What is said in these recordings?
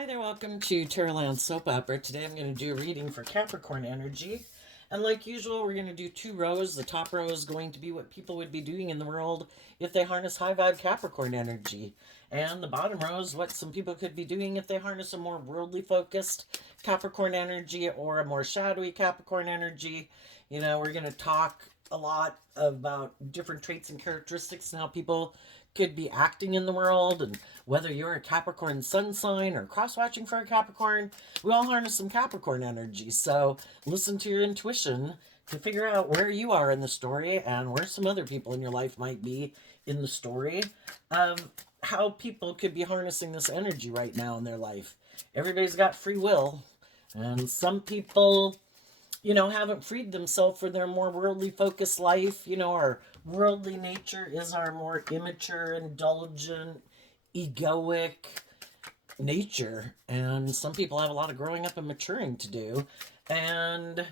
Hi there, welcome to Terraland Soap Opera. Today I'm going to do a reading for Capricorn energy. And like usual, we're going to do two rows. The top row is going to be what people would be doing in the world if they harness high vibe Capricorn energy. And the bottom row is what some people could be doing if they harness a more worldly focused Capricorn energy or a more shadowy Capricorn energy. You know, we're going to talk a lot about different traits and characteristics and how people could be acting in the world, and whether you're a Capricorn sun sign or cross watching for a Capricorn, we all harness some Capricorn energy. So listen to your intuition to figure out where you are in the story and where some other people in your life might be in the story of how people could be harnessing this energy right now in their life. Everybody's got free will, and some people haven't freed themselves for their more worldly focused life. Our worldly nature is our more immature, indulgent, egoic nature. And some people have a lot of growing up and maturing to do. And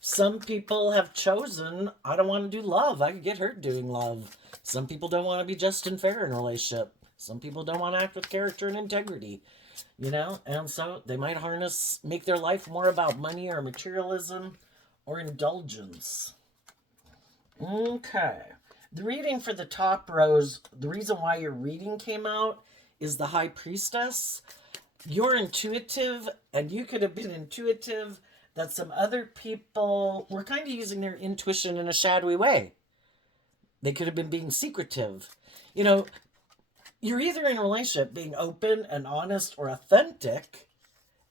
some people have chosen, I don't want to do love. I could get hurt doing love. Some people don't want to be just and fair in a relationship. Some people don't want to act with character and integrity. And so they might make their life more about money or materialism or indulgence. Okay. The reading for the top rows, the reason why your reading came out is the High Priestess. You're intuitive, and you could have been intuitive that some other people were kind of using their intuition in a shadowy way. They could have been being secretive. You're either in a relationship being open and honest or authentic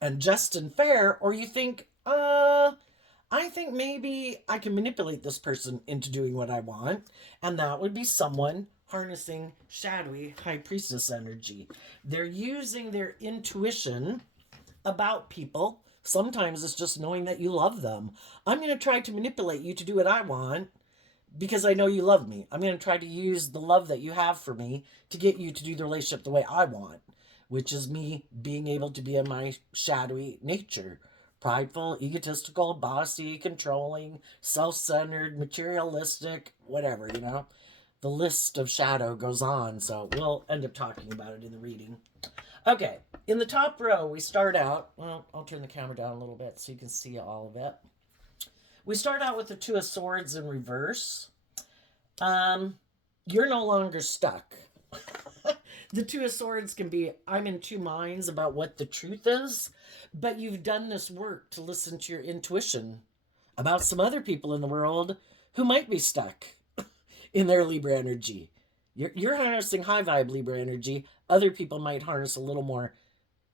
and just and fair, or you think, I think maybe I can manipulate this person into doing what I want. And that would be someone harnessing shadowy high priestess energy. They're using their intuition about people. Sometimes it's just knowing that you love them. I'm going to try to manipulate you to do what I want because I know you love me. I'm going to try to use the love that you have for me to get you to do the relationship the way I want, which is me being able to be in my shadowy nature. Prideful, egotistical, bossy, controlling, self-centered, materialistic, whatever. The list of shadow goes on, so we'll end up talking about it in the reading. Okay, in the top row, we start out, well, I'll turn the camera down a little bit so you can see all of it. We start out with the Two of Swords in reverse. You're no longer stuck. The Two of Swords can be, I'm in two minds about what the truth is, but you've done this work to listen to your intuition about some other people in the world who might be stuck in their Libra energy. You're harnessing high vibe Libra energy. Other people might harness a little more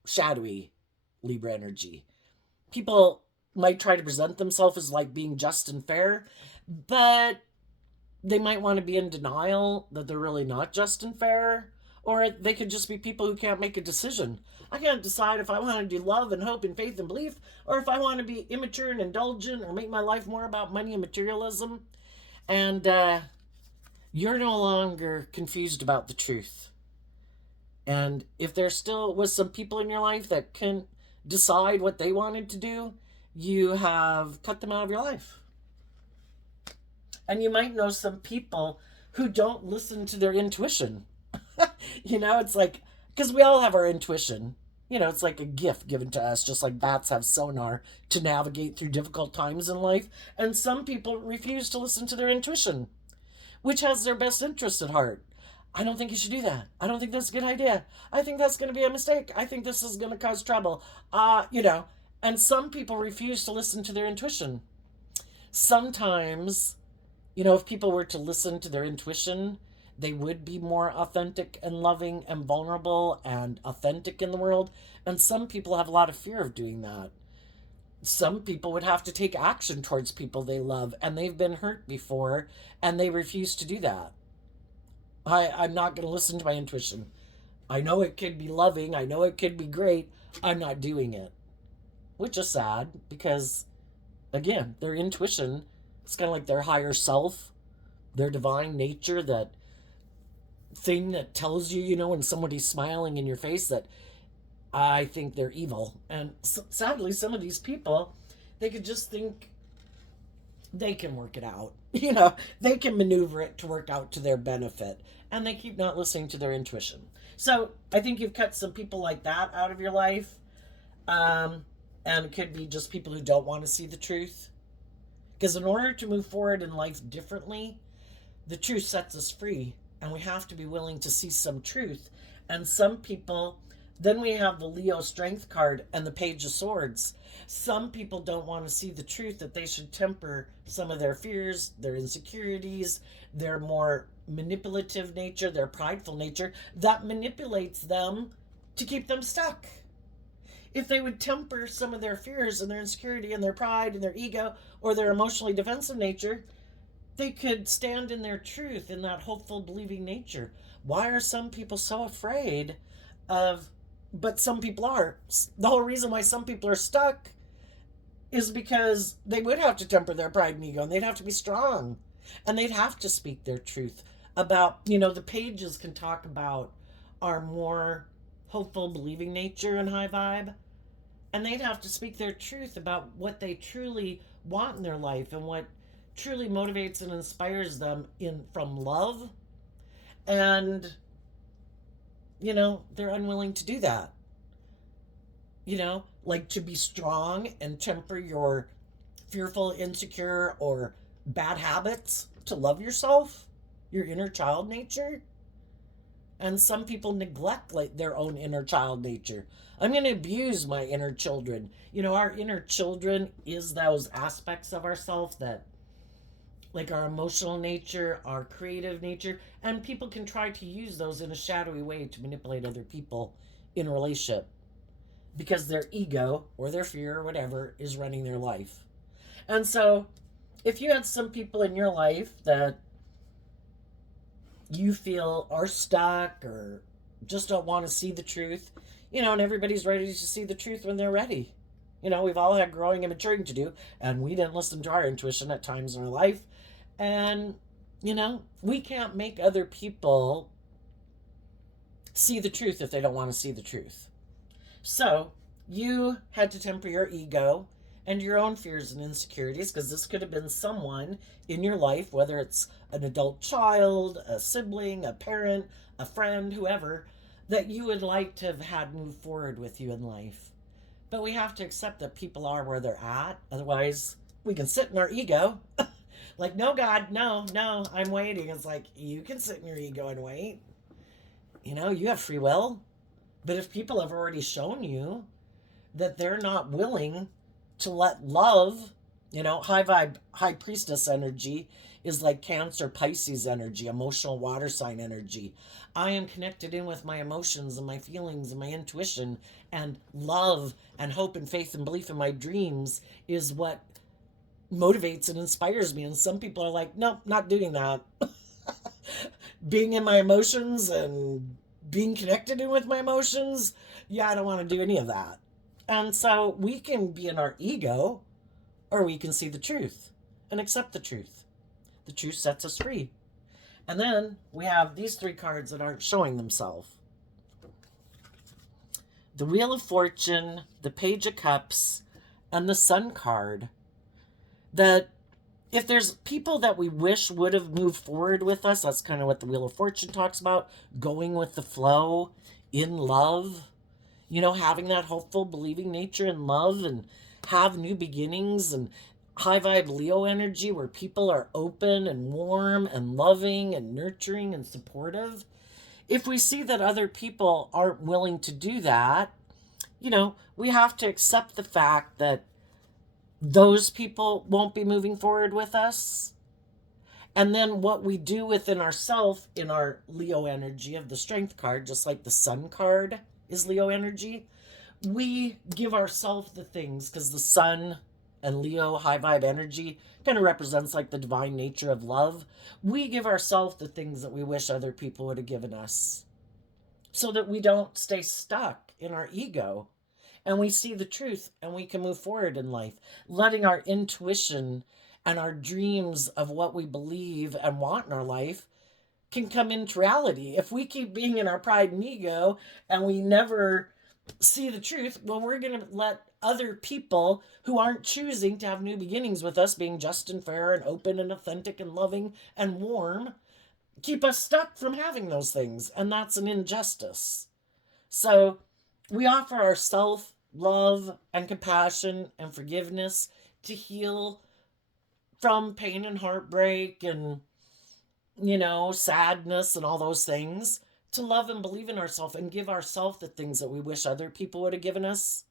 shadowy Libra energy. People might try to present themselves as like being just and fair, but they might want to be in denial that they're really not just and fair, or they could just be people who can't make a decision. I can't decide if I want to do love and hope and faith and belief, or if I want to be immature and indulgent, or make my life more about money and materialism. And you're no longer confused about the truth. And if there still was some people in your life that can decide what they wanted to do, you have cut them out of your life. And you might know some people who don't listen to their intuition. It's like, because we all have our intuition. It's like a gift given to us, just like bats have sonar to navigate through difficult times in life. And some people refuse to listen to their intuition, which has their best interest at heart. I don't think you should do that. I don't think that's a good idea. I think that's going to be a mistake. I think this is going to cause trouble. And some people refuse to listen to their intuition. Sometimes, if people were to listen to their intuition, they would be more authentic and loving and vulnerable and authentic in the world. And some people have a lot of fear of doing that. Some people would have to take action towards people they love, and they've been hurt before, and they refuse to do that. I'm not going to listen to my intuition. I know it could be loving. I know it could be great. I'm not doing it. Which is sad because, again, their intuition, it's kind of like their higher self, their divine nature, that thing that tells you, when somebody's smiling in your face, that I think they're evil. And sadly, some of these people, they could just think they can work it out. They can maneuver it to work out to their benefit, and they keep not listening to their intuition. So I think you've cut some people like that out of your life. And it could be just people who don't want to see the truth. Because in order to move forward in life differently, the truth sets us free, and we have to be willing to see some truth. And some people, then we have the Leo Strength card and the Page of Swords. Some people don't want to see the truth that they should temper some of their fears, their insecurities, their more manipulative nature, their prideful nature that manipulates them to keep them stuck. If they would temper some of their fears and their insecurity and their pride and their ego or their emotionally defensive nature, they could stand in their truth, in that hopeful, believing nature. Why are some people so afraid of, but some people are? The whole reason why some people are stuck is because they would have to temper their pride and ego, and they'd have to be strong, and they'd have to speak their truth about, the pages can talk about our more hopeful, believing nature and high vibe, and they'd have to speak their truth about what they truly want in their life and what truly motivates and inspires them in from love. And they're unwilling to do that. Like to be strong and temper your fearful, insecure, or bad habits, to love yourself, your inner child nature. And some people neglect like their own inner child nature. I'm going to abuse my inner children. Our inner children is those aspects of ourselves that, like our emotional nature, our creative nature, and people can try to use those in a shadowy way to manipulate other people in a relationship because their ego or their fear or whatever is running their life. And so, if you had some people in your life that you feel are stuck or just don't want to see the truth, and everybody's ready to see the truth when they're ready. We've all had growing and maturing to do, and we didn't listen to our intuition at times in our life. And, we can't make other people see the truth if they don't want to see the truth. So, you had to temper your ego and your own fears and insecurities, because this could have been someone in your life, whether it's an adult child, a sibling, a parent, a friend, whoever, that you would like to have had move forward with you in life. But we have to accept that people are where they're at. Otherwise, we can sit in our ego. Like, no, God, no, I'm waiting. It's like, you can sit in your ego and wait. You have free will. But if people have already shown you that they're not willing to let love, high vibe, high priestess energy is like Cancer, Pisces energy, emotional water sign energy. I am connected in with my emotions and my feelings and my intuition, and love and hope and faith and belief in my dreams is what motivates and inspires me. And some people are like, nope, not doing that. Being in my emotions and being connected in with my emotions, yeah, I don't want to do any of that. And so we can be in our ego, or we can see the truth and accept the truth. The truth sets us free. And then we have these three cards that aren't showing themselves. The Wheel of Fortune, the Page of Cups, and the Sun card. That if there's people that we wish would have moved forward with us, that's kind of what the Wheel of Fortune talks about, going with the flow, in love, having that hopeful, believing nature in love, and have new beginnings, and high vibe Leo energy where people are open and warm and loving and nurturing and supportive. If we see that other people aren't willing to do that, we have to accept the fact that those people won't be moving forward with us. And then what we do within ourselves in our Leo energy of the Strength card, just like the Sun card is Leo energy, we give ourselves the things, because the Sun and Leo high vibe energy kind of represents like the divine nature of love. We give ourselves the things that we wish other people would have given us, so that we don't stay stuck in our ego, and we see the truth and we can move forward in life, letting our intuition and our dreams of what we believe and want in our life can come into reality. If we keep being in our pride and ego and we never see the truth, well, we're going to let other people who aren't choosing to have new beginnings with us, being just and fair and open and authentic and loving and warm, keep us stuck from having those things. And that's an injustice. So we offer our self love and compassion and forgiveness to heal from pain and heartbreak and, sadness and all those things, to love and believe in ourselves and give ourselves the things that we wish other people would have given us.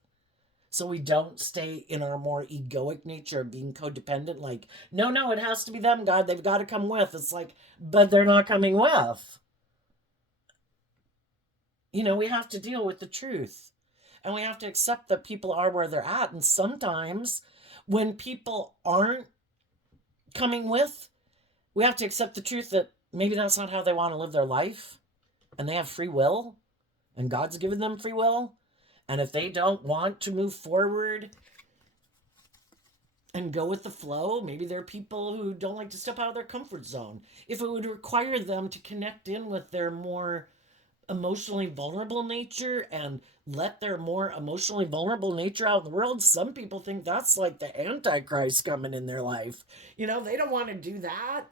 So we don't stay in our more egoic nature of being codependent, like, no, no, it has to be them, God, they've got to come with. It's like, but they're not coming with. We have to deal with the truth. And we have to accept that people are where they're at. And sometimes when people aren't coming with, we have to accept the truth that maybe that's not how they want to live their life. And they have free will. And God's given them free will. And if they don't want to move forward and go with the flow, maybe there are people who don't like to step out of their comfort zone. If it would require them to connect in with their more emotionally vulnerable nature and let their more emotionally vulnerable nature out in the world, some people think that's like the Antichrist coming in their life. They don't want to do that.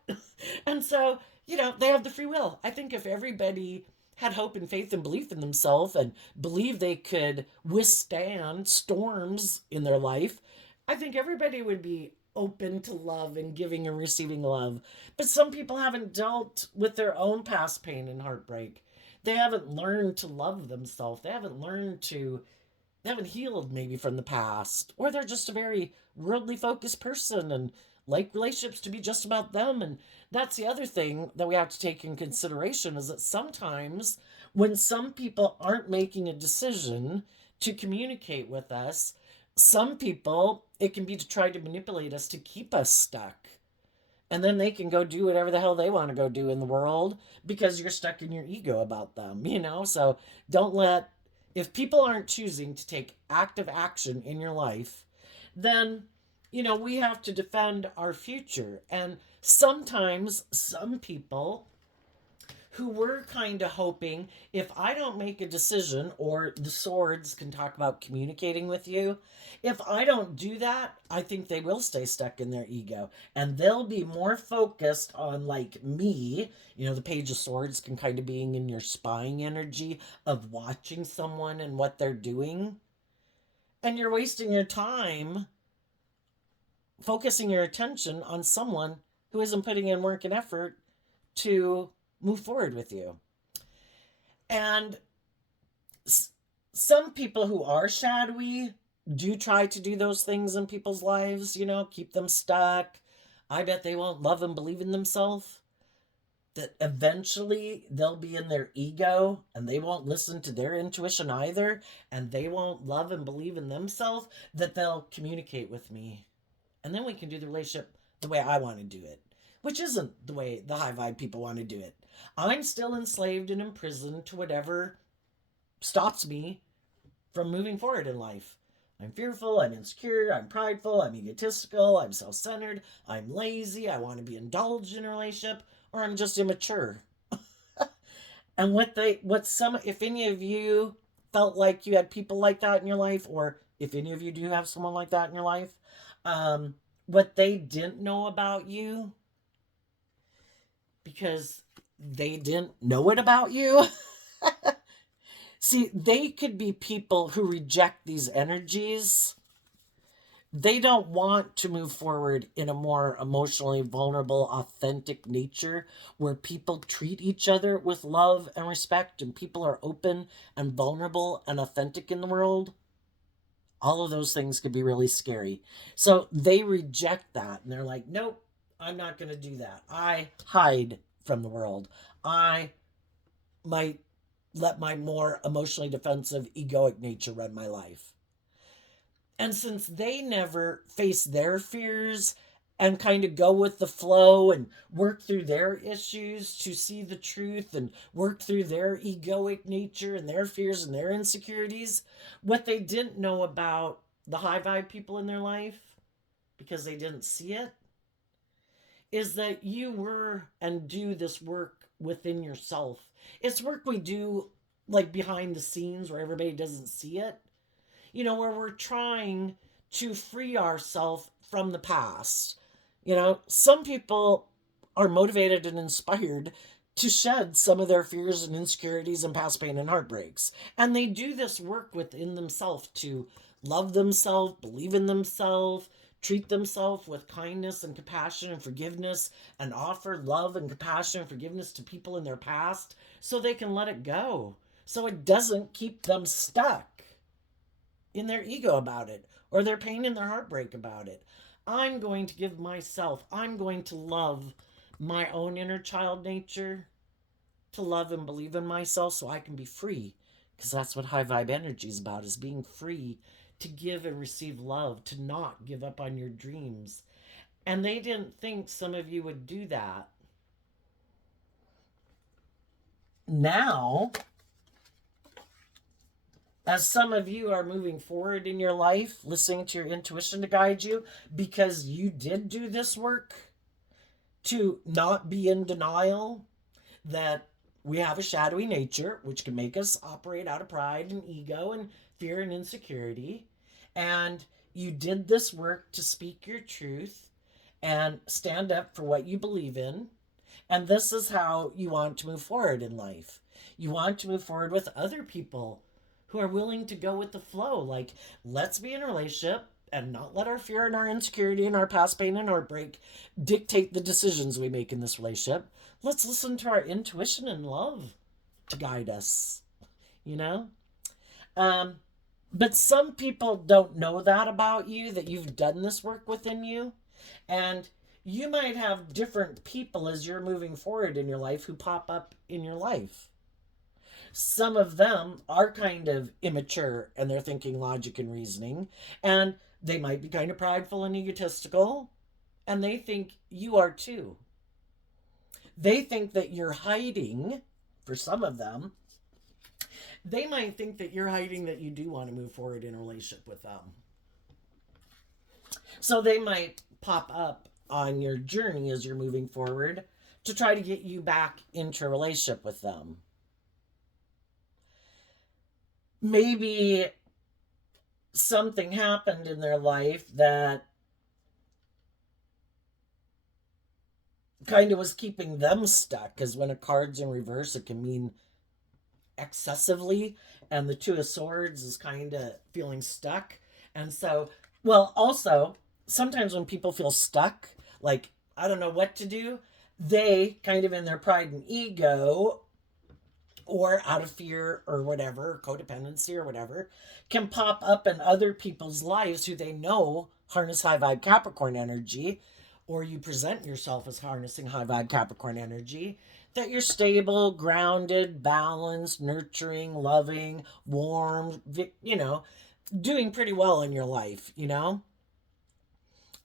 And so, they have the free will. I think if everybody had hope and faith and belief in themselves and believed they could withstand storms in their life, I think everybody would be open to love and giving and receiving love. But some people haven't dealt with their own past pain and heartbreak. They haven't learned to love themselves. They haven't healed maybe from the past. Or they're just a very worldly focused person and like relationships to be just about them. And that's the other thing that we have to take in consideration, is that sometimes when some people aren't making a decision to communicate with us, some people, it can be to try to manipulate us to keep us stuck. And then they can go do whatever the hell they want to go do in the world because you're stuck in your ego about them. So don't let, if people aren't choosing to take active action in your life, then, we have to defend our future. And sometimes some people who were kind of hoping, if I don't make a decision, or the swords can talk about communicating with you, if I don't do that, I think they will stay stuck in their ego and they'll be more focused on, like me. The Page of Swords can kind of being in your spying energy of watching someone and what they're doing. And you're wasting your time focusing your attention on someone who isn't putting in work and effort to move forward with you. And some people who are shadowy do try to do those things in people's lives, keep them stuck. I bet they won't love and believe in themselves. That eventually they'll be in their ego and they won't listen to their intuition either. And they won't love and believe in themselves, that they'll communicate with me. And then we can do the relationship the way I want to do it, which isn't the way the high vibe people want to do it. I'm still enslaved and imprisoned to whatever stops me from moving forward in life. I'm fearful, I'm insecure, I'm prideful, I'm egotistical, I'm self centered, I'm lazy, I want to be indulged in a relationship, or I'm just immature. And if any of you felt like you had people like that in your life, or if any of you do have someone like that in your life, what they didn't know about you, because they didn't know it about you. See, they could be people who reject these energies. They don't want to move forward in a more emotionally vulnerable, authentic nature where people treat each other with love and respect and people are open and vulnerable and authentic in the world. All of those things could be really scary. So they reject that and they're like, nope, I'm not going to do that. I hide from the world. I might let my more emotionally defensive, egoic nature run my life. And since they never face their fears and kind of go with the flow and work through their issues to see the truth and work through their egoic nature and their fears and their insecurities, what they didn't know about the high vibe people in their life, because they didn't see it, is that you were and do this work within yourself. It's work we do like behind the scenes where everybody doesn't see it, where we're trying to free ourselves from the past. Some people are motivated and inspired to shed some of their fears and insecurities and past pain and heartbreaks. And they do this work within themselves to love themselves, believe in themselves, treat themselves with kindness and compassion and forgiveness, and offer love and compassion and forgiveness to people in their past so they can let it go. So it doesn't keep them stuck in their ego about it or their pain and their heartbreak about it. I'm going to love my own inner child nature, to love and believe in myself so I can be free. Because that's what high vibe energy is about, is being free to give and receive love, to not give up on your dreams. And they didn't think some of you would do that. Now, as some of you are moving forward in your life, listening to your intuition to guide you, because you did do this work to not be in denial that we have a shadowy nature, which can make us operate out of pride and ego and fear and insecurity. And you did this work to speak your truth and stand up for what you believe in. And this is how you want to move forward in life. You want to move forward with other people who are willing to go with the flow. Like, let's be in a relationship and not let our fear and our insecurity and our past pain and heartbreak dictate the decisions we make in this relationship. Let's listen to our intuition and love to guide us, you know? But some people don't know that about you, that you've done this work within you. And you might have different people as you're moving forward in your life who pop up in your life. Some of them are kind of immature and they're thinking logic and reasoning, and they might be kind of prideful and egotistical, and they think you are too. They think that you're hiding, for some of them, they might think that you're hiding that you do want to move forward in a relationship with them. So they might pop up on your journey as you're moving forward to try to get you back into a relationship with them. Maybe something happened in their life that kind of was keeping them stuck, because when a card's in reverse, it can mean excessively, and the Two of Swords is kind of feeling stuck. And so, well, also, sometimes when people feel stuck, like, I don't know what to do, they kind of in their pride and ego, or out of fear or whatever, codependency or whatever, can pop up in other people's lives who they know harness high vibe Capricorn energy, or you present yourself as harnessing high vibe Capricorn energy, that you're stable, grounded, balanced, nurturing, loving, warm, doing pretty well in your life,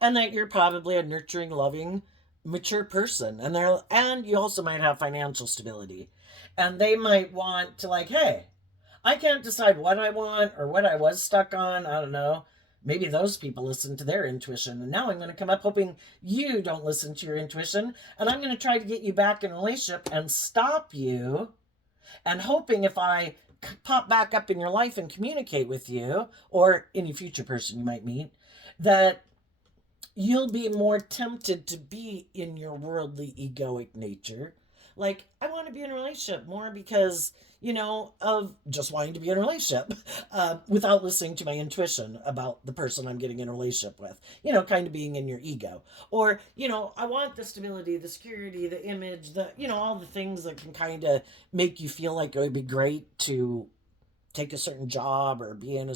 and that you're probably a nurturing, loving, mature person. And you also might have financial stability. And they might want to, like, hey, I can't decide what I want or what I was stuck on. I don't know. Maybe those people listen to their intuition. And now I'm going to come up hoping you don't listen to your intuition. And I'm going to try to get you back in a relationship and stop you. And hoping if I pop back up in your life and communicate with you, or any future person you might meet, that you'll be more tempted to be in your worldly egoic nature. Like, I want to be in a relationship more because, of just wanting to be in a relationship without listening to my intuition about the person I'm getting in a relationship with, kind of being in your ego. Or, I want the stability, the security, the image, all the things that can kind of make you feel like it would be great to take a certain job or be in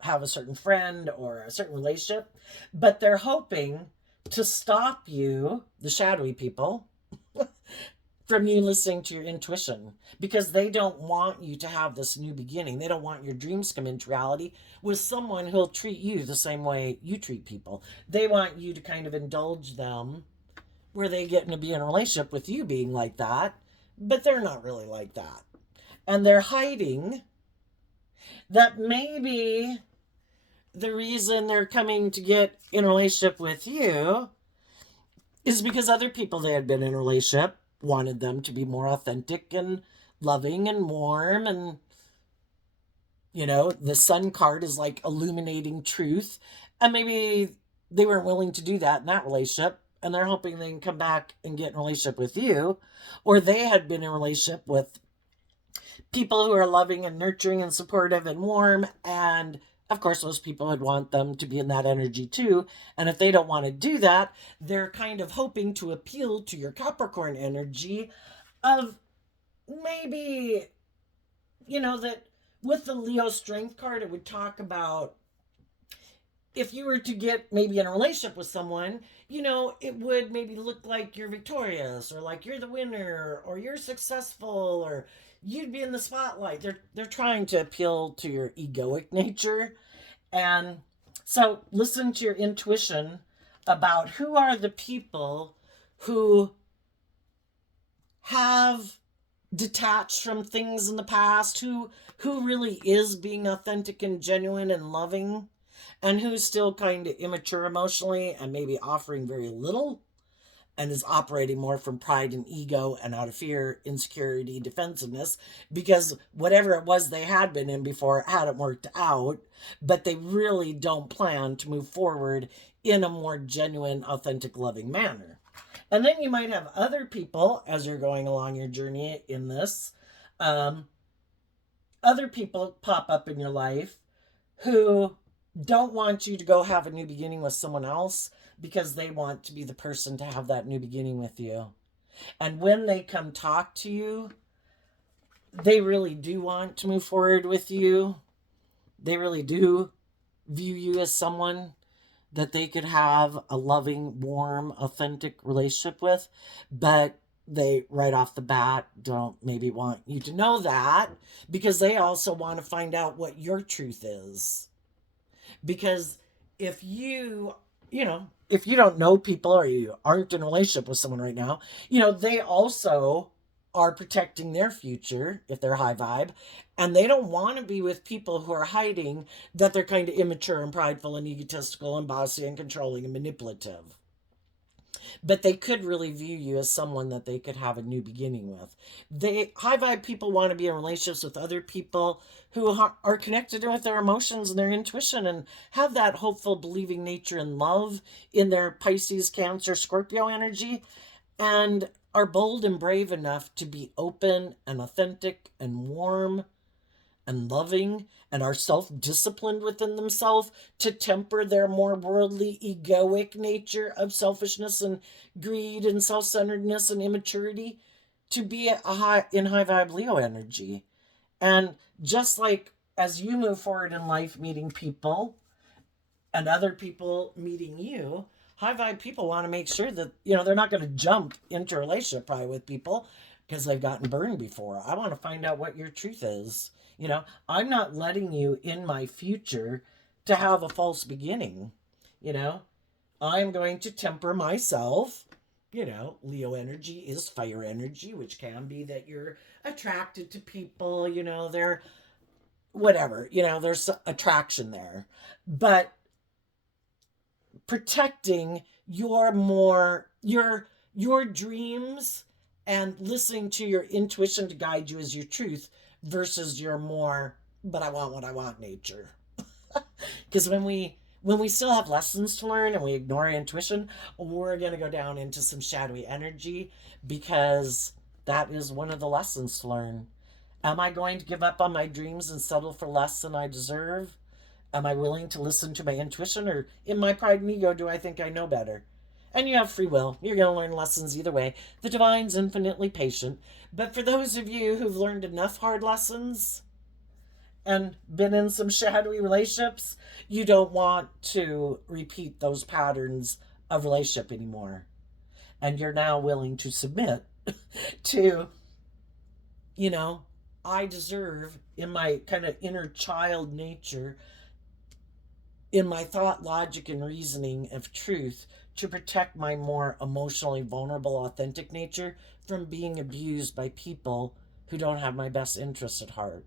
have a certain friend or a certain relationship. But they're hoping to stop you, the shadowy people, from you listening to your intuition, because they don't want you to have this new beginning. They don't want your dreams to come into reality with someone who'll treat you the same way you treat people. They want you to kind of indulge them where they get to be in a relationship with you being like that, but they're not really like that. And they're hiding that maybe the reason they're coming to get in a relationship with you is because other people they had been in a relationship wanted them to be more authentic and loving and warm, and the sun card is like illuminating truth, and maybe they weren't willing to do that in that relationship, and they're hoping they can come back and get in a relationship with you, or they had been in a relationship with people who are loving and nurturing and supportive and warm, and of course those people would want them to be in that energy too. And if they don't want to do that, they're kind of hoping to appeal to your Capricorn energy of maybe, that with the Leo strength card, it would talk about if you were to get maybe in a relationship with someone, it would maybe look like you're victorious, or like you're the winner, or you're successful, or you'd be in the spotlight. They're trying to appeal to your egoic nature. And so listen to your intuition about who are the people who have detached from things in the past, who really is being authentic and genuine and loving, and who's still kind of immature emotionally and maybe offering very little, and is operating more from pride and ego and out of fear, insecurity, defensiveness, because whatever it was they had been in before hadn't worked out, but they really don't plan to move forward in a more genuine, authentic, loving manner. And then you might have other people, as you're going along your journey in this, other people pop up in your life who don't want you to go have a new beginning with someone else, because they want to be the person to have that new beginning with you. And when they come talk to you, they really do want to move forward with you. They really do view you as someone that they could have a loving, warm, authentic relationship with, but they right off the bat don't maybe want you to know that, because they also want to find out what your truth is. Because if if you don't know people, or you aren't in a relationship with someone right now, they also are protecting their future if they're high vibe, and they don't want to be with people who are hiding that they're kind of immature and prideful and egotistical and bossy and controlling and manipulative. But they could really view you as someone that they could have a new beginning with. High vibe people want to be in relationships with other people who are connected with their emotions and their intuition, and have that hopeful, believing nature and love in their Pisces, Cancer, Scorpio energy, and are bold and brave enough to be open and authentic and warm and loving, and are self-disciplined within themselves to temper their more worldly, egoic nature of selfishness and greed and self-centeredness and immaturity, to be in high vibe Leo energy. And just like as you move forward in life, meeting people and other people meeting you, high vibe people want to make sure that they're not going to jump into a relationship probably with people because they've gotten burned before. I want to find out what your truth is. I'm not letting you in my future to have a false beginning. I'm going to temper myself. Leo energy is fire energy, which can be that you're attracted to people, they're whatever, there's attraction there. But protecting your dreams and listening to your intuition to guide you as your truth, versus your more but I want what I want nature. Because when we still have lessons to learn and we ignore our intuition, we're going to go down into some shadowy energy, because that is one of the lessons to learn. Am I going to give up on my dreams and settle for less than I deserve? Am I willing to listen to my intuition, or in my pride and ego do I think I know better? And you have free will. You're going to learn lessons either way. The divine's infinitely patient. But for those of you who've learned enough hard lessons and been in some shadowy relationships, you don't want to repeat those patterns of relationship anymore. And you're now willing to submit to, I deserve, in my kind of inner child nature, in my thought, logic, and reasoning of truth, to protect my more emotionally vulnerable, authentic nature from being abused by people who don't have my best interests at heart.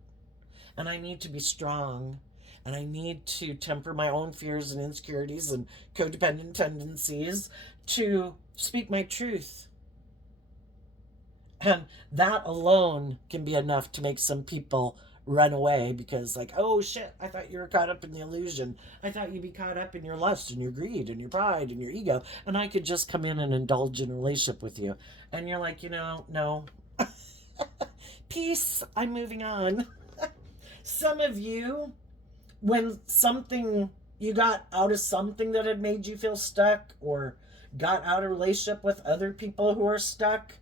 And I need to be strong, and I need to temper my own fears and insecurities and codependent tendencies to speak my truth And that alone can be enough to make some people run away because, like, oh shit, I thought you were caught up in the illusion. I thought you'd be caught up in your lust and your greed and your pride and your ego. And I could just come in and indulge in a relationship with you. And you're like, no. Peace. I'm moving on. Some of you, when something, you got out of something that had made you feel stuck, or got out of relationship with other people who are stuck,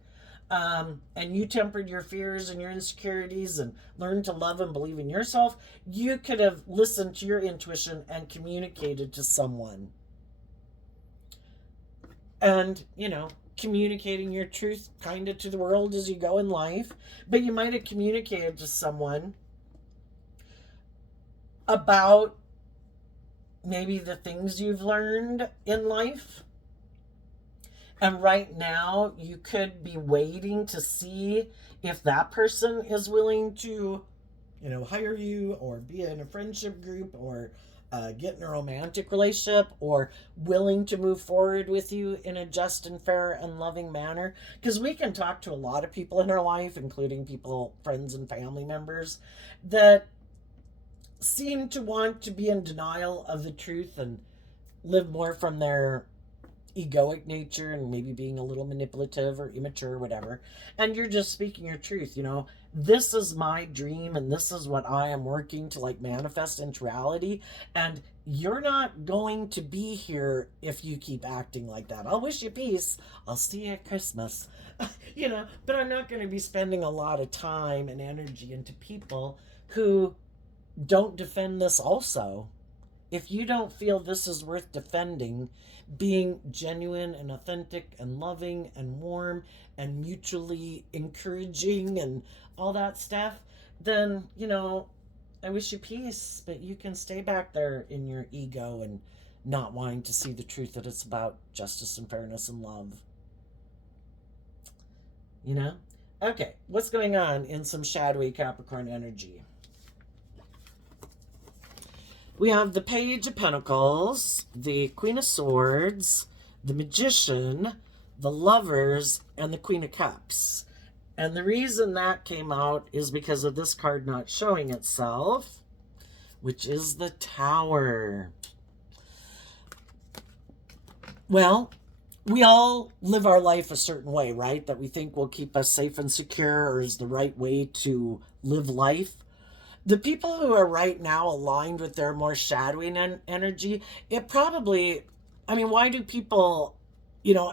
and you tempered your fears and your insecurities and learned to love and believe in yourself, you could have listened to your intuition and communicated to someone. And, communicating your truth kind of to the world as you go in life, but you might have communicated to someone about maybe the things you've learned in life. And right now, you could be waiting to see if that person is willing to, hire you or be in a friendship group or get in a romantic relationship, or willing to move forward with you in a just and fair and loving manner. Because we can talk to a lot of people in our life, including people, friends and family members, that seem to want to be in denial of the truth and live more from their egoic nature and maybe being a little manipulative or immature or whatever. And you're just speaking your truth. This is my dream and this is what I am working to manifest into reality. And you're not going to be here if you keep acting like that. I'll wish you peace. I'll see you at Christmas. But I'm not going to be spending a lot of time and energy into people who don't defend this also. If you don't feel this is worth defending, being genuine and authentic and loving and warm and mutually encouraging and all that stuff, then, I wish you peace, but you can stay back there in your ego and not wanting to see the truth that it's about justice and fairness and love. Okay, what's going on in some shadowy Capricorn energy? We have the Page of Pentacles, the Queen of Swords, the Magician, the Lovers, and the Queen of Cups. And the reason that came out is because of this card not showing itself, which is the Tower. Well, we all live our life a certain way, right? That we think will keep us safe and secure, or is the right way to live life. The people who are right now aligned with their more shadowy energy, it probably, why do people,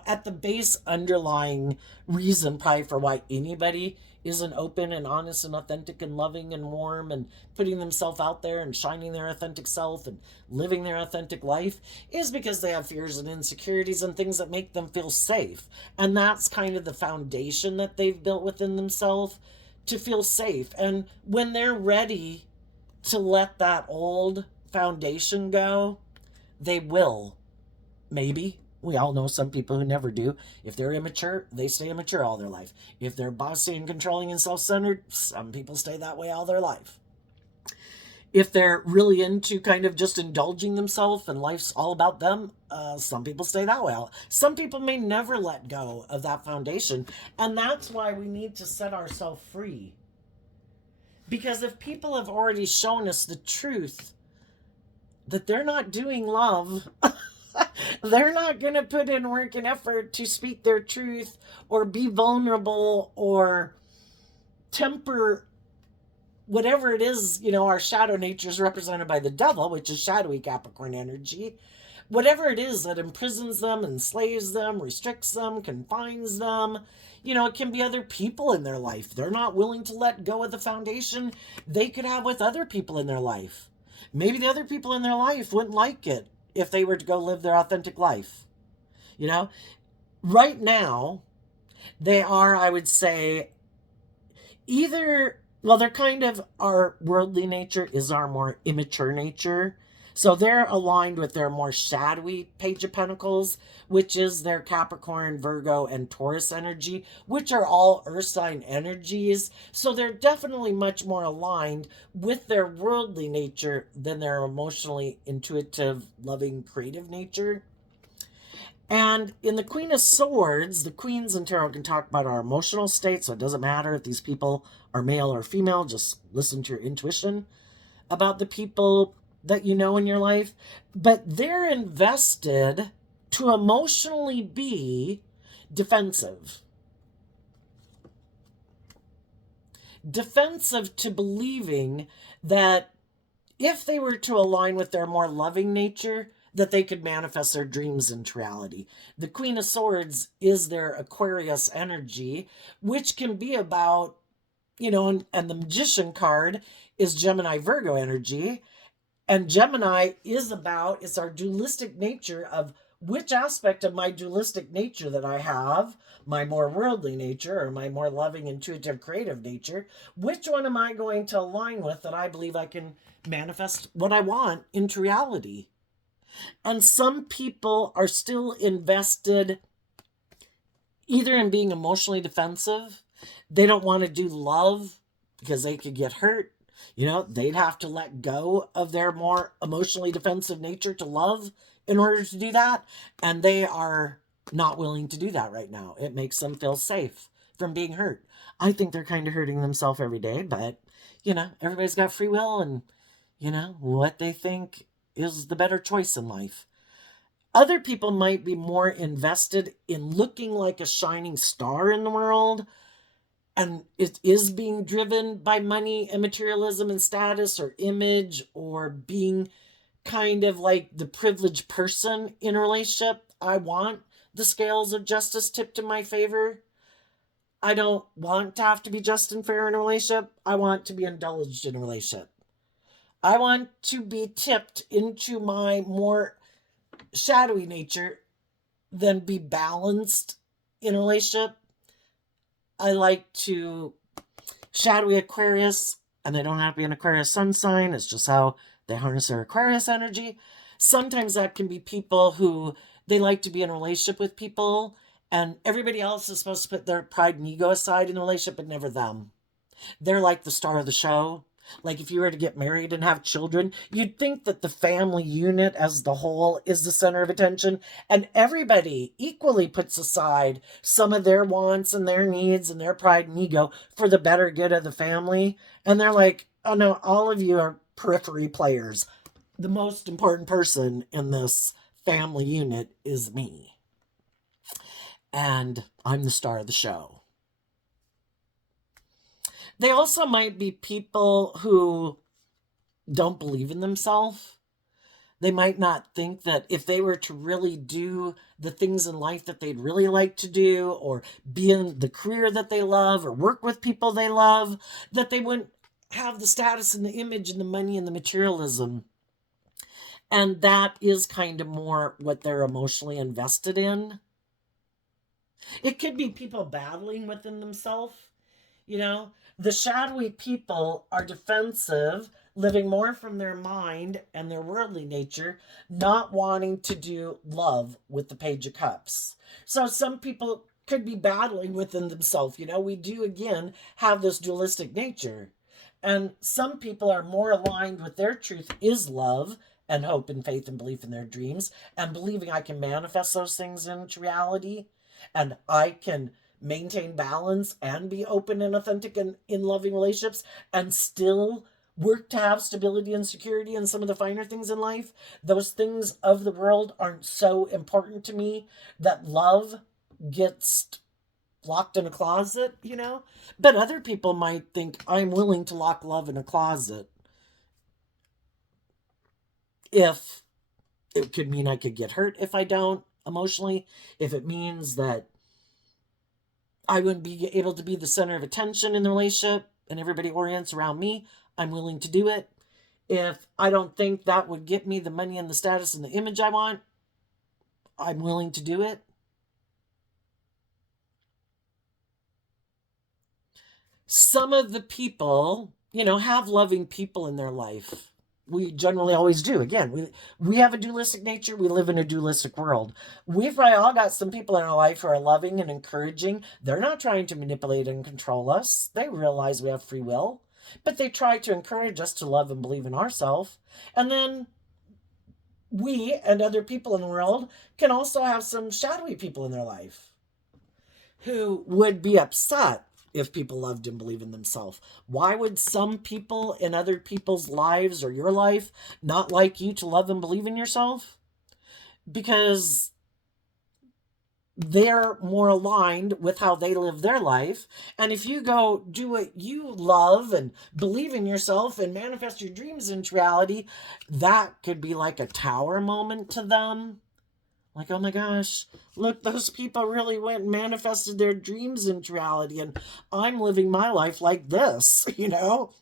at the base underlying reason probably for why anybody isn't open and honest and authentic and loving and warm and putting themselves out there and shining their authentic self and living their authentic life is because they have fears and insecurities and things that make them feel safe. And that's kind of the foundation that they've built within themselves to feel safe. And when they're ready to let that old foundation go, they will. Maybe. We all know some people who never do. If they're immature, they stay immature all their life. If they're bossy and controlling and self-centered, some people stay that way all their life. If they're really into kind of just indulging themselves and life's all about them, some people stay that way. Some people may never let go of that foundation. And that's why we need to set ourselves free. Because if people have already shown us the truth that they're not doing love, they're not going to put in work and effort to speak their truth or be vulnerable or temper whatever it is, our shadow nature is represented by the devil, which is shadowy Capricorn energy. Whatever it is that imprisons them, enslaves them, restricts them, confines them, it can be other people in their life. They're not willing to let go of the foundation they could have with other people in their life. Maybe the other people in their life wouldn't like it if they were to go live their authentic life. Right now, they are, I would say, either... Well, they're kind of, our worldly nature is our more immature nature. So they're aligned with their more shadowy Page of Pentacles, which is their Capricorn, Virgo, and Taurus energy, which are all earth sign energies. So they're definitely much more aligned with their worldly nature than their emotionally intuitive, loving, creative nature. And in the Queen of Swords, the queens in tarot can talk about our emotional state, so it doesn't matter if these people are male or female, just listen to your intuition about the people that you know in your life. But they're invested to emotionally be defensive. Defensive to believing that if they were to align with their more loving nature, that they could manifest their dreams into reality. The Queen of Swords is their Aquarius energy, which can be about, and the Magician card is Gemini Virgo energy. And Gemini is about, it's our dualistic nature of which aspect of my dualistic nature that I have, my more worldly nature or my more loving, intuitive, creative nature, which one am I going to align with that I believe I can manifest what I want into reality? And some people are still invested either in being emotionally defensive. They don't want to do love because they could get hurt. They'd have to let go of their more emotionally defensive nature to love in order to do that. And they are not willing to do that right now. It makes them feel safe from being hurt. I think they're kind of hurting themselves every day, but, everybody's got free will and, what they think is the better choice in life. Other people might be more invested in looking like a shining star in the world, and it is being driven by money and materialism and status or image, or being kind of like the privileged person in a relationship. I want the scales of justice tipped in my favor. I don't want to have to be just and fair in a relationship. I want to be indulged in a relationship. I want to be tipped into my more shadowy nature than be balanced in a relationship. I like to shadowy Aquarius, and they don't have to be an Aquarius sun sign. It's just how they harness their Aquarius energy. Sometimes that can be people who they like to be in a relationship with people, and everybody else is supposed to put their pride and ego aside in the relationship, but never them. They're like the star of the show. Like if you were to get married and have children, you'd think that the family unit as the whole is the center of attention, and everybody equally puts aside some of their wants and their needs and their pride and ego for the better good of the family. And they're like, oh no, all of you are periphery players. The most important person in this family unit is me. And I'm the star of the show. They also might be people who don't believe in themselves. They might not think that if they were to really do the things in life that they'd really like to do, or be in the career that they love, or work with people they love, that they wouldn't have the status and the image and the money and the materialism. And that is kind of more what they're emotionally invested in. It could be people battling within themselves, The shadowy people are defensive, living more from their mind and their worldly nature, not wanting to do love with the Page of Cups. So some people could be battling within themselves. We do, again, have this dualistic nature. And some people are more aligned with their truth is love and hope and faith and belief in their dreams, and believing I can manifest those things into reality, and I can maintain balance and be open and authentic and in loving relationships, and still work to have stability and security and some of the finer things in life. Those things of the world aren't so important to me that love gets locked in a closet, But other people might think I'm willing to lock love in a closet if it could mean I could get hurt if I don't emotionally, if it means that I wouldn't be able to be the center of attention in the relationship and everybody orients around me, I'm willing to do it. If I don't think that would get me the money and the status and the image I want, I'm willing to do it. Some of the people, have loving people in their life. We generally always do. Again, we have a dualistic nature. We live in a dualistic world. We've probably all got some people in our life who are loving and encouraging. They're not trying to manipulate and control us. They realize we have free will, but they try to encourage us to love and believe in ourselves. And then we and other people in the world can also have some shadowy people in their life who would be upset if people loved and believed in themselves. Why would some people in other people's lives or your life not like you to love and believe in yourself? Because they're more aligned with how they live their life. And if you go do what you love and believe in yourself and manifest your dreams into reality, that could be like a tower moment to them. Like, oh my gosh, look, those people really went and manifested their dreams into reality, and I'm living my life like this, you know?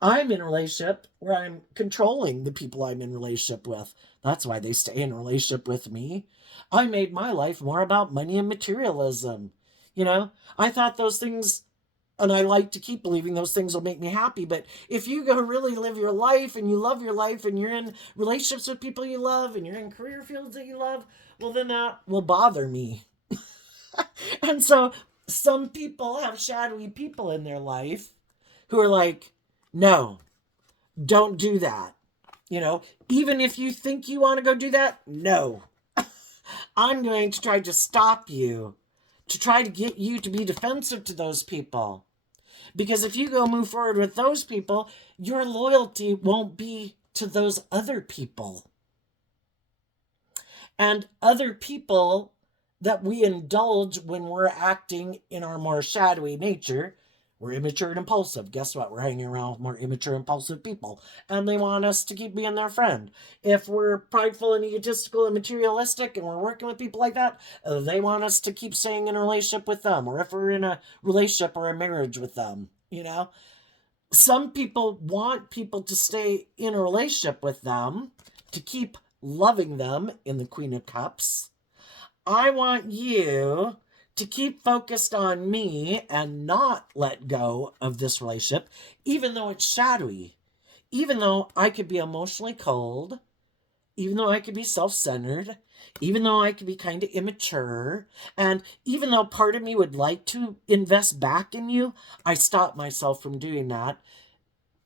I'm in a relationship where I'm controlling the people I'm in a relationship with. That's why they stay in a relationship with me. I made my life more about money and materialism. You know, I thought those things, and I like to keep believing those things will make me happy. But if you go really live your life and you love your life and you're in relationships with people you love and you're in career fields that you love, well, then that will bother me. And so some people have shadowy people in their life who are like, no, don't do that. You know, even if you think you want to go do that, no. I'm going to try to stop you, to try to get you to be defensive to those people. Because if you go move forward with those people, your loyalty won't be to those other people. And other people that we indulge when we're acting in our more shadowy nature, we're immature and impulsive. Guess what? We're hanging around with more immature, impulsive people. And they want us to keep being their friend. If we're prideful and egotistical and materialistic and we're working with people like that, they want us to keep staying in a relationship with them. Or if we're in a relationship or a marriage with them, you know? Some people want people to stay in a relationship with them, to keep loving them in the Queen of Cups. I want you to keep focused on me and not let go of this relationship, even though it's shadowy, even though I could be emotionally cold, even though I could be self-centered, even though I could be kind of immature, and even though part of me would like to invest back in you, I stop myself from doing that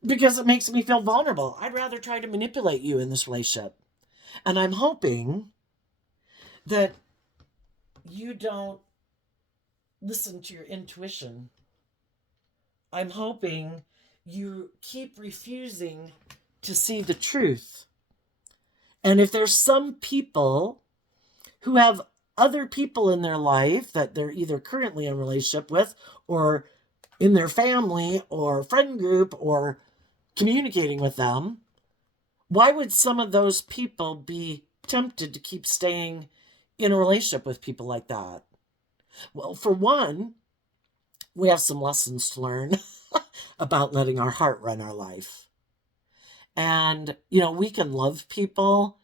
because it makes me feel vulnerable. I'd rather try to manipulate you in this relationship. And I'm hoping that you don't listen to your intuition. I'm hoping you keep refusing to see the truth. And if there's some people who have other people in their life that they're either currently in a relationship with or in their family or friend group or communicating with them, why would some of those people be tempted to keep staying in a relationship with people like that? Well, for one, we have some lessons to learn about letting our heart run our life. And, you know, we can love people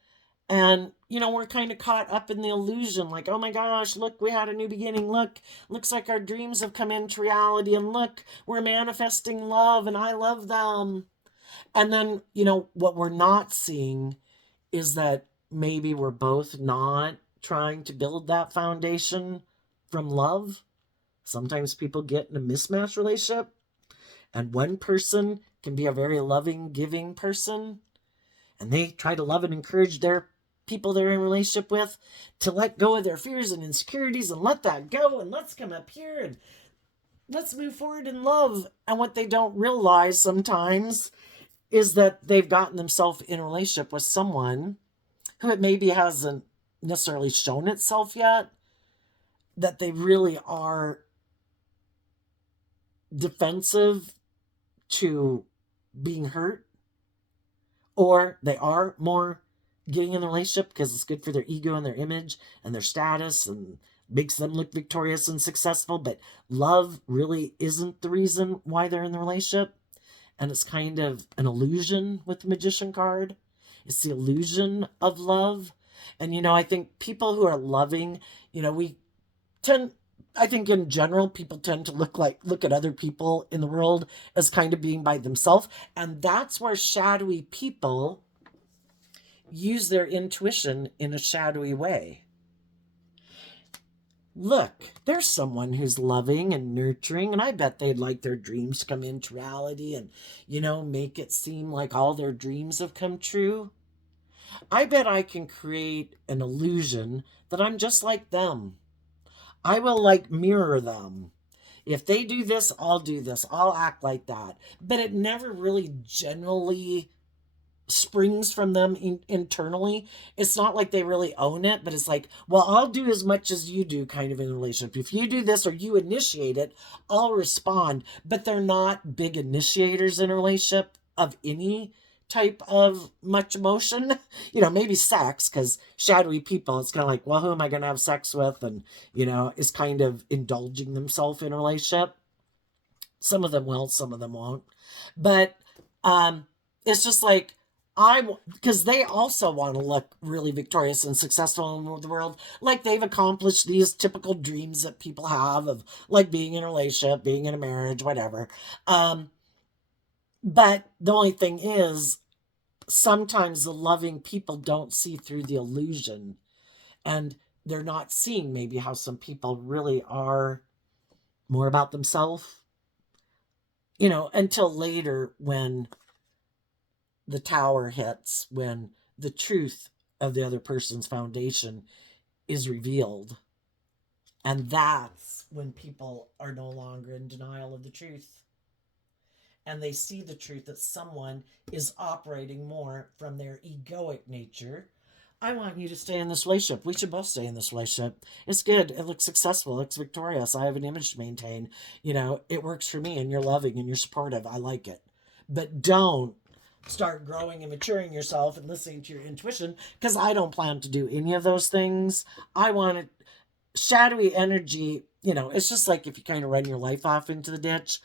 and, you know, we're kind of caught up in the illusion like, oh my gosh, look, we had a new beginning. Look, looks like our dreams have come into reality. And look, we're manifesting love and I love them. And then, you know, what we're not seeing is that maybe we're both not trying to build that foundation from love. Sometimes people get in a mismatched relationship, and one person can be a very loving, giving person, and they try to love and encourage their people they're in a relationship with to let go of their fears and insecurities and let that go and let's come up here and let's move forward in love. And what they don't realize sometimes is that they've gotten themselves in a relationship with someone who it maybe hasn't necessarily shown itself yet, that they really are defensive to being hurt, or they are more getting in the relationship because it's good for their ego and their image and their status and makes them look victorious and successful, but love really isn't the reason why they're in the relationship. And it's kind of an illusion with the Magician card. It's the illusion of love. And, you know, I think people who are loving, you know, I think in general, people tend to look at other people in the world as kind of being by themselves. And that's where shadowy people use their intuition in a shadowy way. Look, there's someone who's loving and nurturing, and I bet they'd like their dreams to come into reality and, you know, make it seem like all their dreams have come true. I bet I can create an illusion that I'm just like them. I will like mirror them. If they do this, I'll do this. I'll act like that. But it never really generally springs from them internally. It's not like they really own it, but it's like, well, I'll do as much as you do kind of in a relationship. If you do this or you initiate it, I'll respond. But they're not big initiators in a relationship of any type of much emotion. Maybe sex, because shadowy people, it's kind of like, well, who am I going to have sex with? And, is kind of indulging themselves in a relationship. Some of them will, some of them won't. But it's just like, because they also want to look really victorious and successful in the world, like they've accomplished these typical dreams that people have of like being in a relationship, being in a marriage, whatever. But the only thing is, sometimes the loving people don't see through the illusion, and they're not seeing maybe how some people really are more about themselves, until later when the tower hits, when the truth of the other person's foundation is revealed. And that's when people are no longer in denial of the truth. And they see the truth that someone is operating more from their egoic nature. I want you to stay in this relationship. We should both stay in this relationship. It's good. It looks successful. It looks victorious. I have an image to maintain. It works for me, and you're loving and you're supportive. I like it. But don't start growing and maturing yourself and listening to your intuition, because I don't plan to do any of those things. I want it shadowy energy. It's just like if you kind of run your life off into the ditch,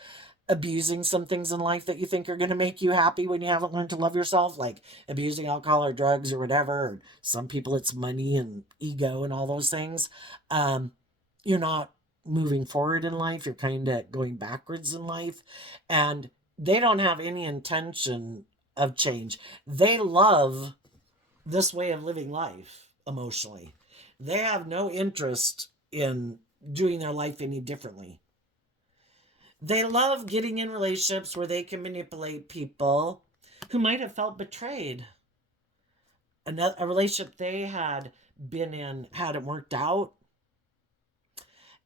abusing some things in life that you think are going to make you happy when you haven't learned to love yourself, like abusing alcohol or drugs or whatever. Or some people, it's money and ego and all those things. You're not moving forward in life. You're kind of going backwards in life. And they don't have any intention of change. They love this way of living life emotionally. They have no interest in doing their life any differently. They love getting in relationships where they can manipulate people who might have felt betrayed. A relationship they had been in hadn't worked out,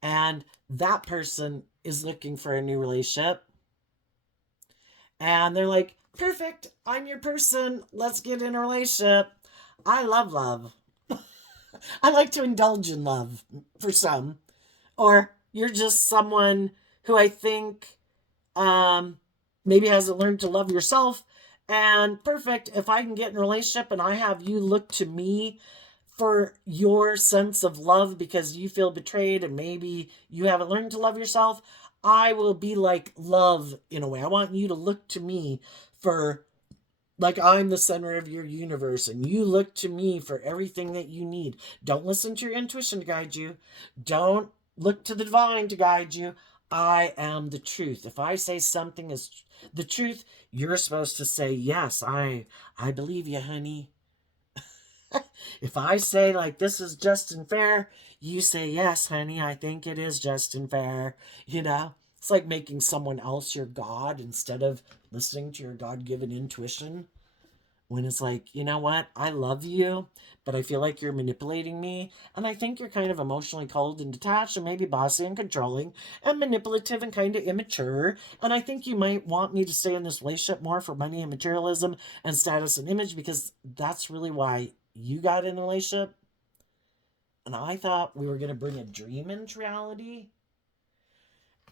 and that person is looking for a new relationship. And they're like, perfect, I'm your person. Let's get in a relationship. I love love. I like to indulge in love for some. Or you're just someone who I think maybe hasn't learned to love yourself. And perfect, if I can get in a relationship and I have you look to me for your sense of love because you feel betrayed and maybe you haven't learned to love yourself, I will be like love in a way. I want you to look to me for, like, I'm the center of your universe and you look to me for everything that you need. Don't listen to your intuition to guide you. Don't look to the divine to guide you. I am the truth. If I say something is the truth, you're supposed to say, yes, I believe you, honey. If I say, like, this is just and fair, you say, yes, honey, I think it is just and fair. It's like making someone else your God instead of listening to your God-given intuition. When it's like, you know what, I love you, but I feel like you're manipulating me, and I think you're kind of emotionally cold and detached, and maybe bossy and controlling, and manipulative and kind of immature, and I think you might want me to stay in this relationship more for money and materialism and status and image, because that's really why you got in a relationship, and I thought we were going to bring a dream into reality.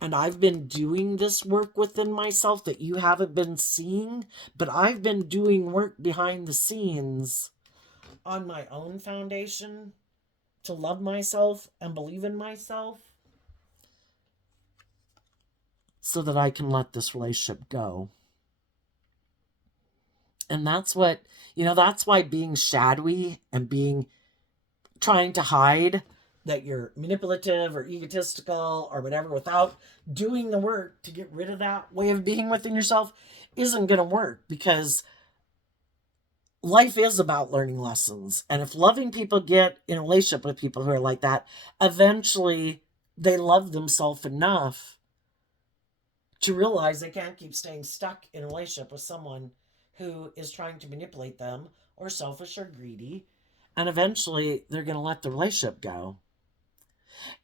And I've been doing this work within myself that you haven't been seeing, but I've been doing work behind the scenes on my own foundation to love myself and believe in myself so that I can let this relationship go. And that's why being shadowy and trying to hide that you're manipulative or egotistical or whatever without doing the work to get rid of that way of being within yourself isn't going to work, because life is about learning lessons. And if loving people get in a relationship with people who are like that, eventually they love themselves enough to realize they can't keep staying stuck in a relationship with someone who is trying to manipulate them or selfish or greedy. And eventually they're going to let the relationship go.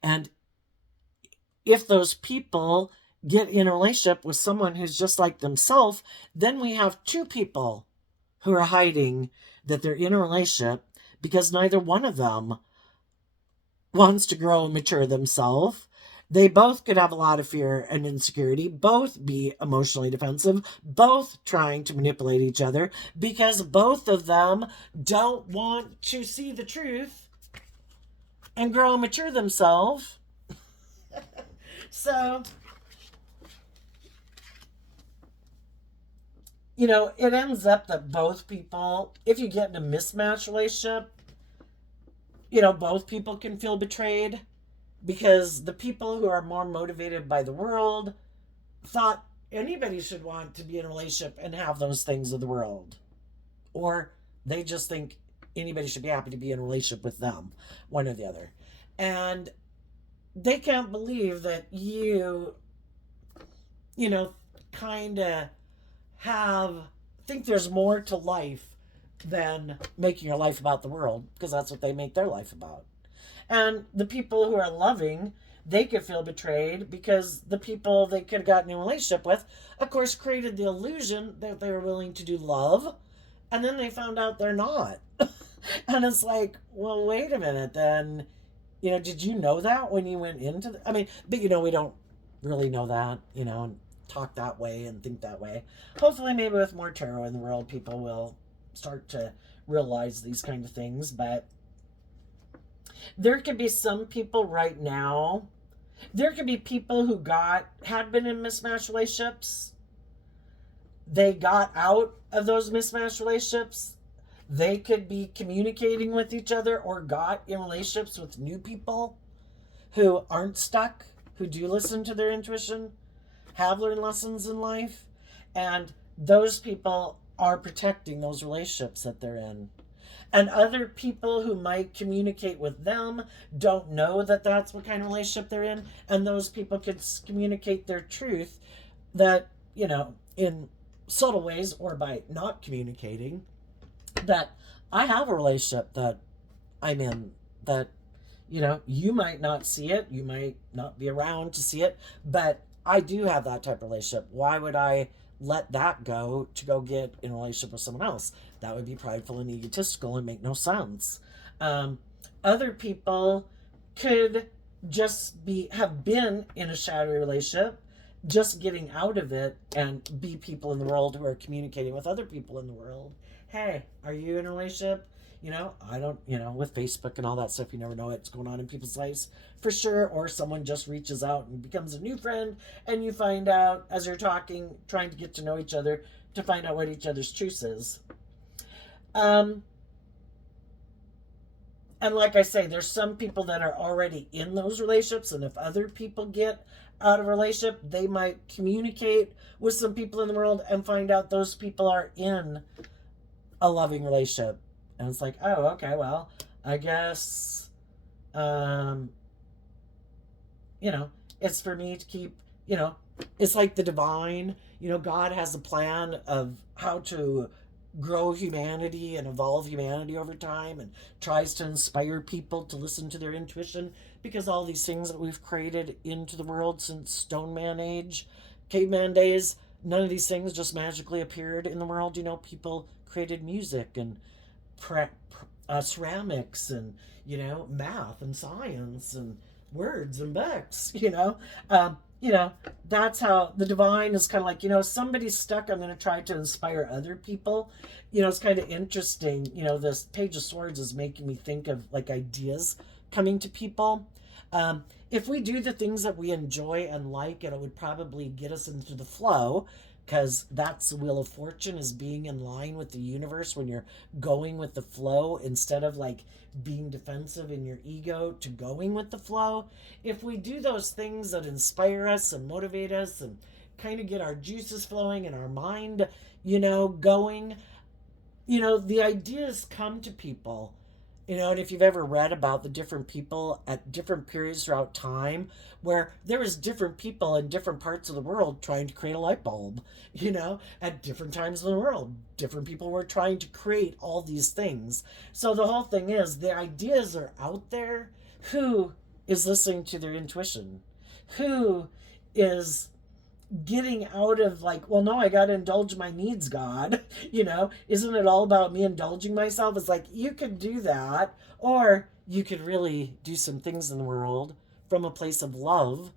And if those people get in a relationship with someone who's just like themselves, then we have two people who are hiding that they're in a relationship because neither one of them wants to grow and mature themselves. They both could have a lot of fear and insecurity, both be emotionally defensive, both trying to manipulate each other because both of them don't want to see the truth and grow and mature themselves. So, it ends up that both people, if you get in a mismatched relationship, both people can feel betrayed because the people who are more motivated by the world thought anybody should want to be in a relationship and have those things of the world. Or they just think anybody should be happy to be in a relationship with them, one or the other. And they can't believe that kind of think there's more to life than making your life about the world, because that's what they make their life about. And the people who are loving, they could feel betrayed because the people they could have gotten in a relationship with, of course, created the illusion that they were willing to do love, and then they found out they're not. And it's like, well, wait a minute, then, did you know that when you went into I mean, but we don't really know that, and talk that way and think that way. Hopefully, maybe with more tarot in the world, people will start to realize these kind of things. But there could be some people right now, there could be people who had been in mismatched relationships. They got out of those mismatched relationships. They could be communicating with each other or got in relationships with new people who aren't stuck, who do listen to their intuition, have learned lessons in life. And those people are protecting those relationships that they're in. And other people who might communicate with them don't know that that's what kind of relationship they're in. And those people could communicate their truth that, in subtle ways or by not communicating, that I have a relationship that I'm in that, you might not see it. You might not be around to see it. But I do have that type of relationship. Why would I let that go to go get in a relationship with someone else? That would be prideful and egotistical and make no sense. Other people could just have been in a shadowy relationship, just getting out of it and be people in the world who are communicating with other people in the world. Hey, are you in a relationship? I don't, with Facebook and all that stuff, you never know what's going on in people's lives for sure. Or someone just reaches out and becomes a new friend, and you find out as you're talking, trying to get to know each other, to find out what each other's truth is. And like I say, there's some people that are already in those relationships, and if other people get out of a relationship, they might communicate with some people in the world and find out those people are in a loving relationship. And it's like, oh, okay, well, I guess, it's for me to keep, it's like the divine, God has a plan of how to grow humanity and evolve humanity over time, and tries to inspire people to listen to their intuition, because all these things that we've created into the world since Stone Man age, caveman days, none of these things just magically appeared in the world. People created music and ceramics and math and science and words and books. That's how the divine is kind of like, somebody's stuck, I'm going to try to inspire other people. It's kind of interesting. This Page of Swords is making me think of like ideas coming to people. If we do the things that we enjoy and like, it would probably get us into the flow, because that's the Wheel of Fortune, is being in line with the universe when you're going with the flow instead of like being defensive in your ego to going with the flow. If we do those things that inspire us and motivate us and kind of get our juices flowing and our mind, going, the ideas come to people. And if you've ever read about the different people at different periods throughout time, where there was different people in different parts of the world trying to create a light bulb, at different times in the world, different people were trying to create all these things. So the whole thing is the ideas are out there. Who is listening to their intuition? Who is getting out of like, well, no, I got to indulge my needs, God. Isn't it all about me indulging myself? It's like you could do that, or you could really do some things in the world from a place of love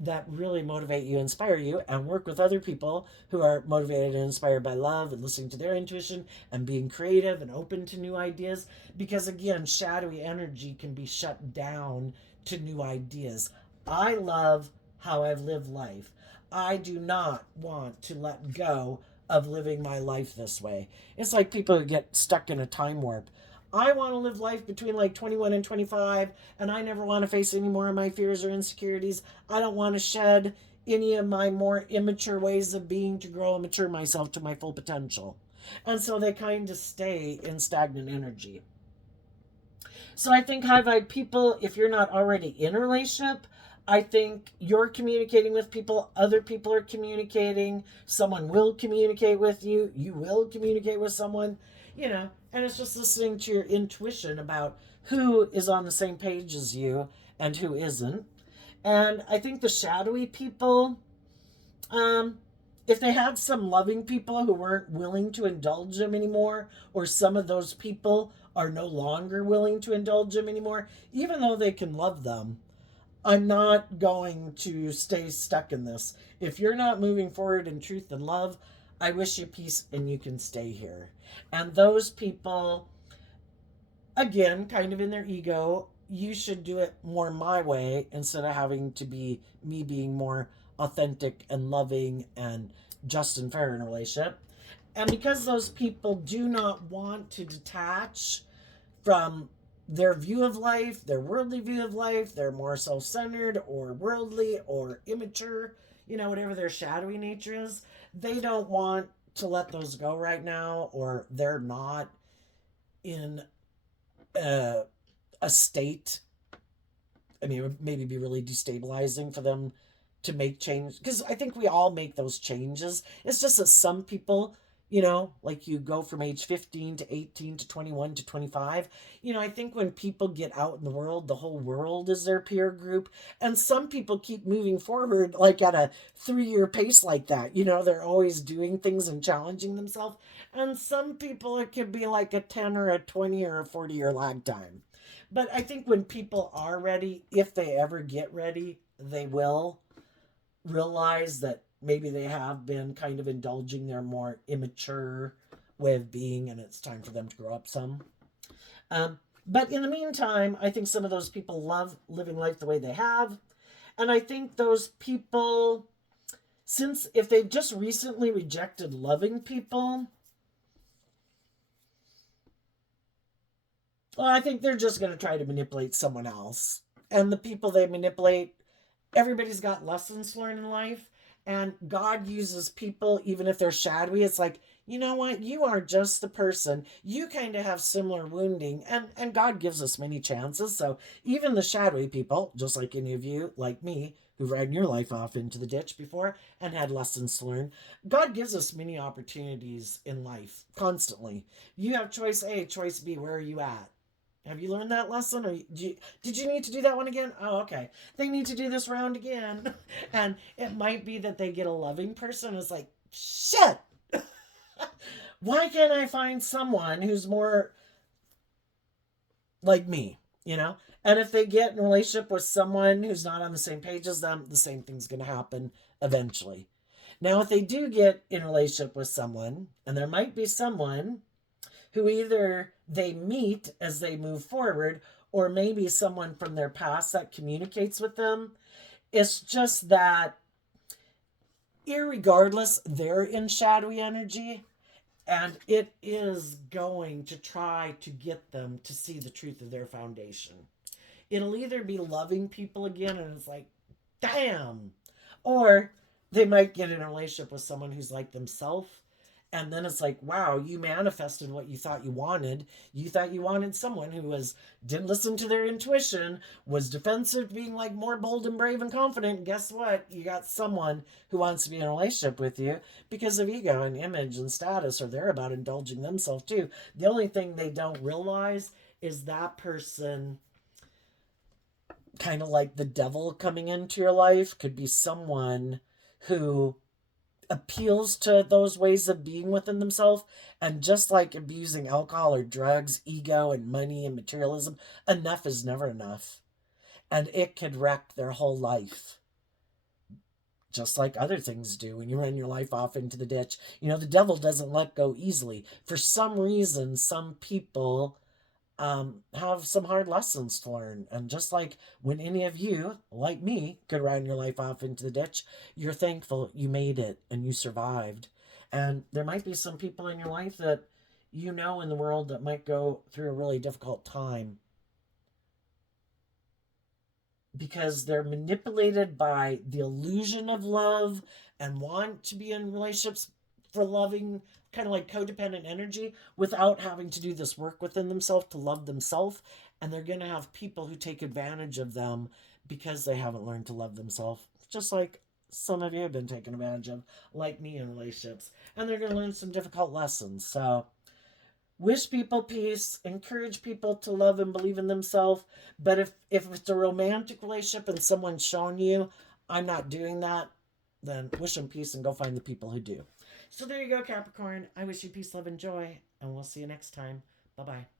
that really motivate you, inspire you, and work with other people who are motivated and inspired by love and listening to their intuition and being creative and open to new ideas. Because again, shadowy energy can be shut down to new ideas. I love how I've lived life. I do not want to let go of living my life this way. It's like people who get stuck in a time warp. I want to live life between like 21 and 25, and I never want to face any more of my fears or insecurities. I don't want to shed any of my more immature ways of being to grow and mature myself to my full potential. And so they kind of stay in stagnant energy. So I think high vibe people, if you're not already in a relationship, I think you're communicating with people, other people are communicating, someone will communicate with you, you will communicate with someone, and it's just listening to your intuition about who is on the same page as you and who isn't. And I think the shadowy people, if they had some loving people who weren't willing to indulge them anymore, or some of those people are no longer willing to indulge them anymore, even though they can love them, I'm not going to stay stuck in this. If you're not moving forward in truth and love, I wish you peace and you can stay here. And those people, again, kind of in their ego, you should do it more my way instead of having to be me being more authentic and loving and just and fair in a relationship. And because those people do not want to detach from their view of life, their worldly view of life, they're more self centered or worldly or immature, whatever their shadowy nature is, they don't want to let those go right now, or they're not in a, a state. I mean, it would maybe be really destabilizing for them to make change, because I think we all make those changes. It's just that some people, like you go from age 15 to 18 to 21 to 25. I think when people get out in the world, the whole world is their peer group. And some people keep moving forward like at a 3-year pace like that. They're always doing things and challenging themselves. And some people, it could be like a 10 or a 20 or a 40-year lag time. But I think when people are ready, if they ever get ready, they will realize that maybe they have been kind of indulging their more immature way of being, and it's time for them to grow up some. But in the meantime, I think some of those people love living life the way they have. And I think those people, since if they've just recently rejected loving people, well, I think they're just going to try to manipulate someone else. And the people they manipulate, everybody's got lessons to learn in life. And God uses people, even if they're shadowy. It's like, you know what? You are just the person. You kind of have similar wounding. And God gives us many chances. So even the shadowy people, just like any of you, like me, who've ridden your life off into the ditch before and had lessons to learn, God gives us many opportunities in life constantly. You have choice A, choice B. Where are you at? Have you learned that lesson? Or did you need to do that one again? Oh, okay. They need to do this round again. And it might be that they get a loving person who's like, shit, why can't I find someone who's more like me, And if they get in a relationship with someone who's not on the same page as them, the same thing's going to happen eventually. Now, if they do get in a relationship with someone, and there might be someone who either they meet as they move forward, or maybe someone from their past that communicates with them. It's just that, irregardless, they're in shadowy energy, and it is going to try to get them to see the truth of their foundation. It'll either be loving people again, and it's like, damn, or they might get in a relationship with someone who's like themselves, And then it's like, wow, you manifested what you thought you wanted. You thought you wanted someone who didn't listen to their intuition, was defensive, being like more bold and brave and confident. And guess what? You got someone who wants to be in a relationship with you because of ego and image and status, or they're about indulging themselves too. The only thing they don't realize is that person, kind of like the devil coming into your life, could be someone who appeals to those ways of being within themselves. And just like abusing alcohol or drugs, ego and money and materialism, enough is never enough. And it could wreck their whole life, just like other things do when you run your life off into the ditch. You know, the devil doesn't let go easily. For some reason, some people have some hard lessons to learn. And just like when any of you, like me, could run your life off into the ditch, you're thankful you made it and you survived. And there might be some people in your life that you know in the world that might go through a really difficult time because they're manipulated by the illusion of love and want to be in relationships for loving, kind of like codependent energy, without having to do this work within themselves to love themselves. And they're going to have people who take advantage of them because they haven't learned to love themselves, just like some of you have been taken advantage of, like me, in relationships. And they're going to learn some difficult lessons. So wish people peace, encourage people to love and believe in themselves. But if it's a romantic relationship and someone's showing you, I'm not doing that, then wish them peace and go find the people who do. So there you go, Capricorn. I wish you peace, love, and joy, and we'll see you next time. Bye bye.